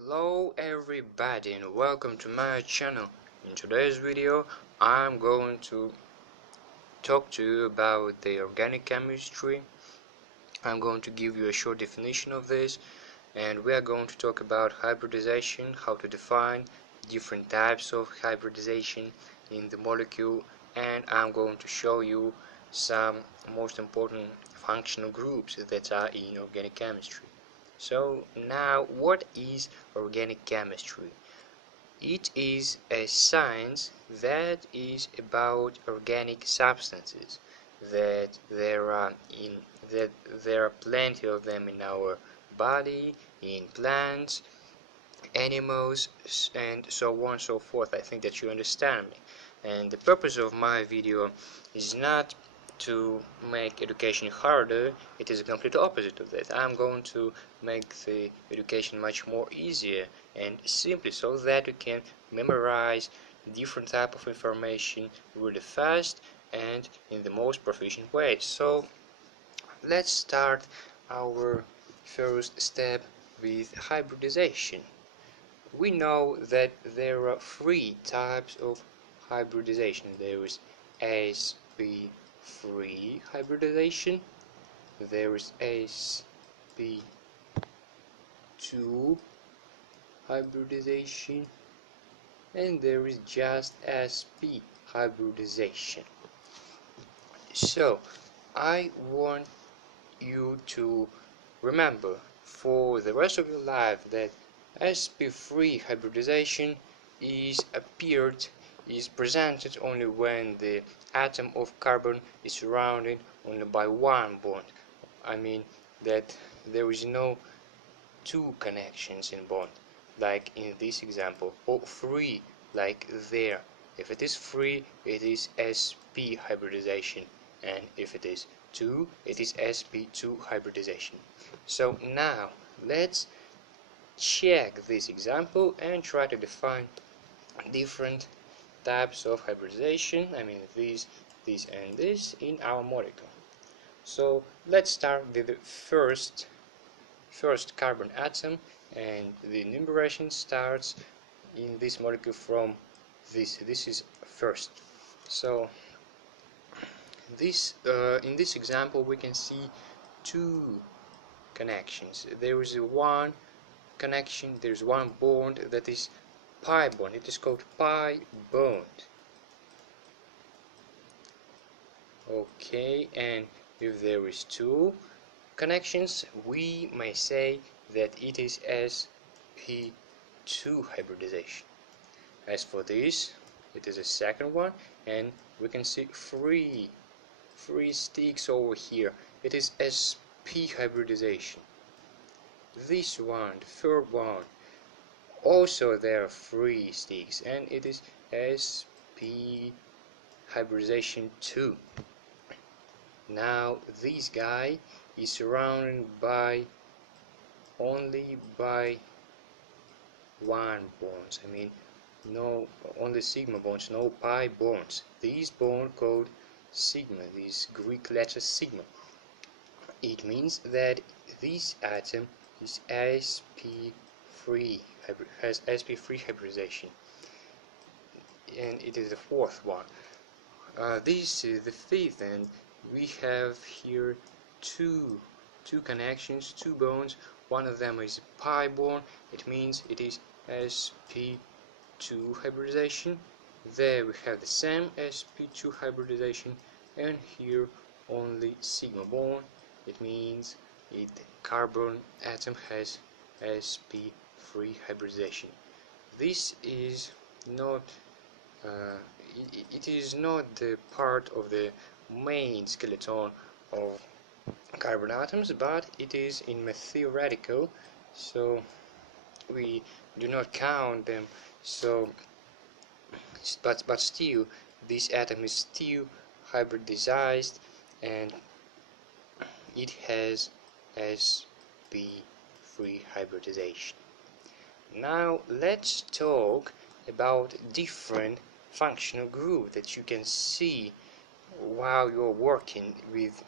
Hello everybody and welcome to my channel. In today's video I'm going to talk to you about the organic chemistry. I'm going to give you a short definition of this, and we are going to talk about hybridization, how to define different types of hybridization in the molecule, and I'm going to show you some most important functional groups that are in organic chemistry. So now, what is organic chemistry? It is a science that is about organic substances, that there are plenty of them in our body, in plants, animals, and so on and so forth. I think that you understand me. And the purpose of my video is not to make education harder. It is the complete opposite of that. I'm going to make the education much more easier and simply, so that you can memorize different type of information really fast and in the most proficient way. So let's start our first step with hybridization. We know that there are three types of hybridization. There is sp3 hybridization, there is sp2 hybridization, and there is just sp hybridization. So I want you to remember for the rest of your life that sp3 hybridization is presented only when the atom of carbon is surrounded only by one bond. I mean that there is no two connections in bond, like in this example, or three, like there. If it is three, it is sp hybridization, and if it is two, it is sp2 hybridization. So now let's check this example and try to define different types of hybridization, I mean this, and this, in our molecule. So let's start with the first carbon atom, and the enumeration starts in this molecule from this is first. So this in this example we can see two connections. There is one connection, there's one bond that is pi bond. It is called pi bond. Okay, and if there is two connections, we may say that it is sp2 hybridization. As for this, it is a second one, and we can see three sticks over here. It is sp hybridization. This one, the third one, also there are three sticks, and it is sp hybridization 2. Now this guy is surrounded by only by one bonds. I mean, no, only sigma bonds, no pi bonds. This bond called sigma, this Greek letter sigma. It means that this atom is sp3, has sp3 hybridization, and it is the fourth one. This is the fifth, and we have here two connections, two bonds. One of them is pi bond. It means it is sp2 hybridization. There we have the same sp2 hybridization, and here only sigma bond. It means the carbon atom has sp3 hybridization. This is not it is not the part of the main skeleton of carbon atoms, but it is in theoretical, so we do not count them. So but still, this atom is still hybridized, and it has sp3 hybridization. Now let's talk about different functional group that you can see while you're working with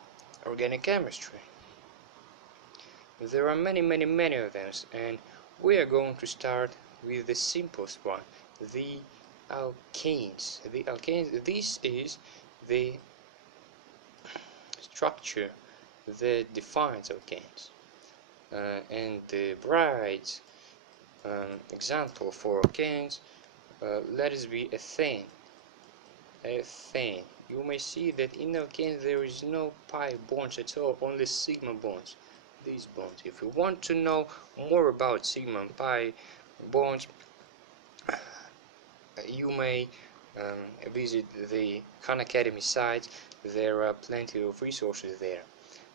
organic chemistry. There are many of them, and we are going to start with the simplest one, the alkanes. The alkanes, this is the structure that defines alkanes. And the bright example for alkanes, let us be ethane. Ethane. You may see that in alkane there is no pi bonds at all, only sigma bonds. These bonds. If you want to know more about sigma and pi bonds, you may visit the Khan Academy site. There are plenty of resources there.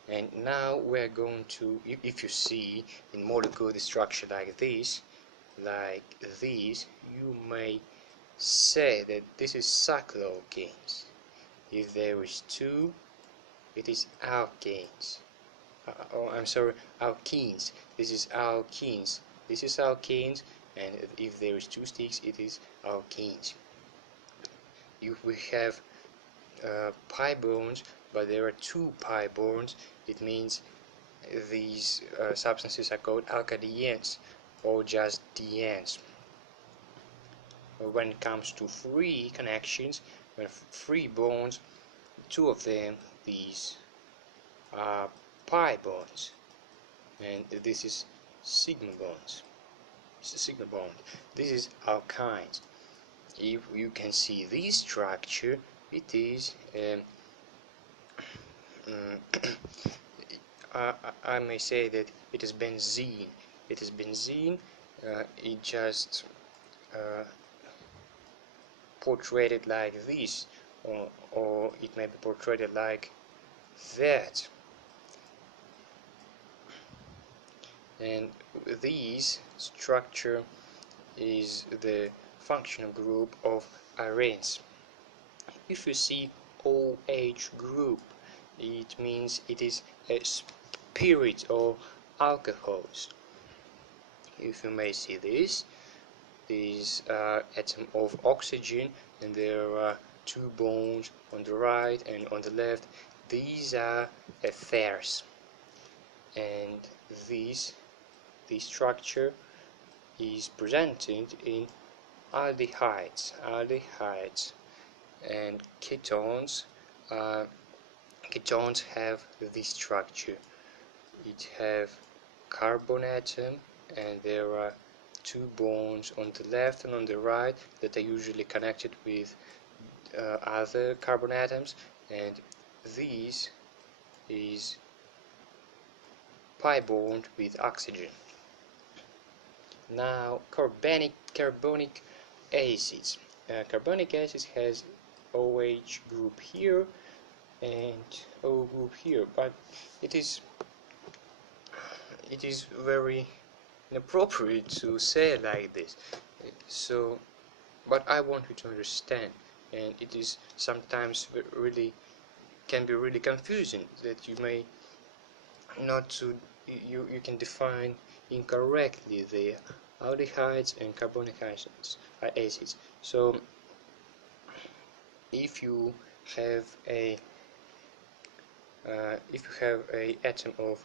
And now we're going to, if you see in molecule structure like this, you may say that this is cycloalkanes. If there is two, it is alkanes. I'm sorry, alkenes. This is alkenes. This is alkenes, and if there is two sticks, it is alkenes. If we have pi bonds, but there are two pi bonds, it means these substances are called alkadienes or just dienes. When it comes to free connections, when free bonds, two of them, these are pi bonds, and this is sigma bonds. It's a sigma bond. This is alkynes. If you can see this structure, it is I may say that it is benzene. It is benzene. It just portrayed like this, or it may be portrayed like that. And this structure is the functional group of arenes. If you see OH group, it means it is a spirit or alcohols. If you may see this atom of oxygen, and there are two bonds on the right and on the left. These are ethers, and this structure is presented in aldehydes, and ketones. Ketones have this structure. It have carbon atom, and there are two bonds on the left and on the right that are usually connected with other carbon atoms, and this is pi bond with oxygen. Now carbonic acids. Carbonic acids has OH group here and O group here, but it is very inappropriate to say like this. So, but I want you to understand, and it is sometimes can be really confusing that you may not to you can incorrectly the aldehydes and carbonic acids. So if you have a atom of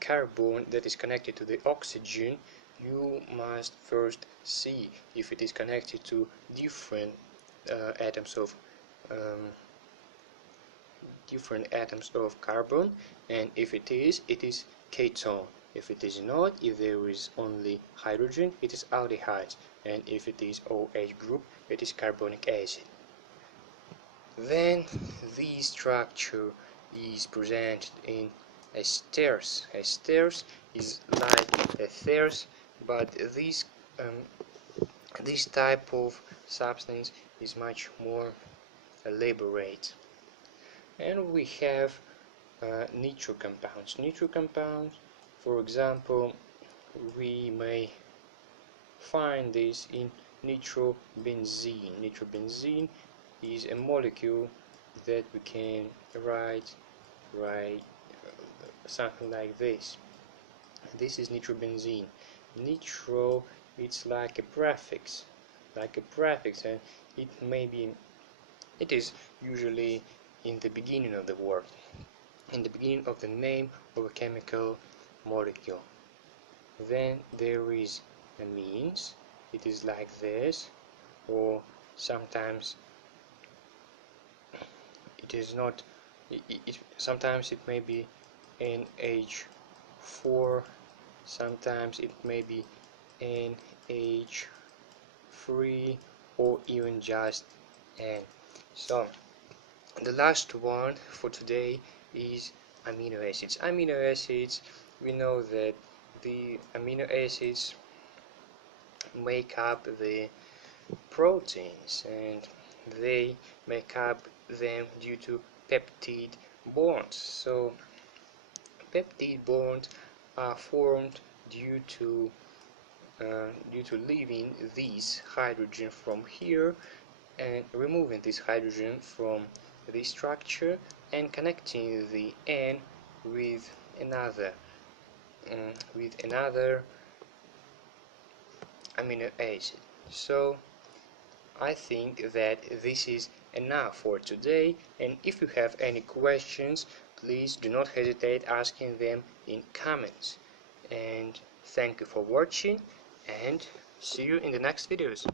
carbon that is connected to the oxygen, you must first see if it is connected to different atoms of carbon, and if it is ketone. If it is not, if there is only hydrogen, it is aldehydes, and if it is OH group, it is carbonic acid. Then the structure is presented in esters. Esters is like ethers, but this type of substance is much more elaborate. And we have nitro compounds. Nitro compounds, for example, we may find this in nitrobenzene. Nitrobenzene is a molecule that we can write something like this. This is nitrobenzene. Nitro, it's like a prefix, and it is usually in the beginning of the word, in the beginning of the name of a chemical molecule. then there is amines. It is like this, or sometimes it is not. Sometimes it may be NH4, sometimes it may be NH3, or even just N. So the last one for today is amino acids. Amino acids, we know that the amino acids make up the proteins, and they make up them due to peptide bonds. So peptide bonds are formed due to leaving this hydrogen from here and removing this hydrogen from the structure and connecting the N with another amino acid. So I think that this is enough for today, and if you have any questions, please do not hesitate asking them in comments. And thank you for watching, and see you in the next videos.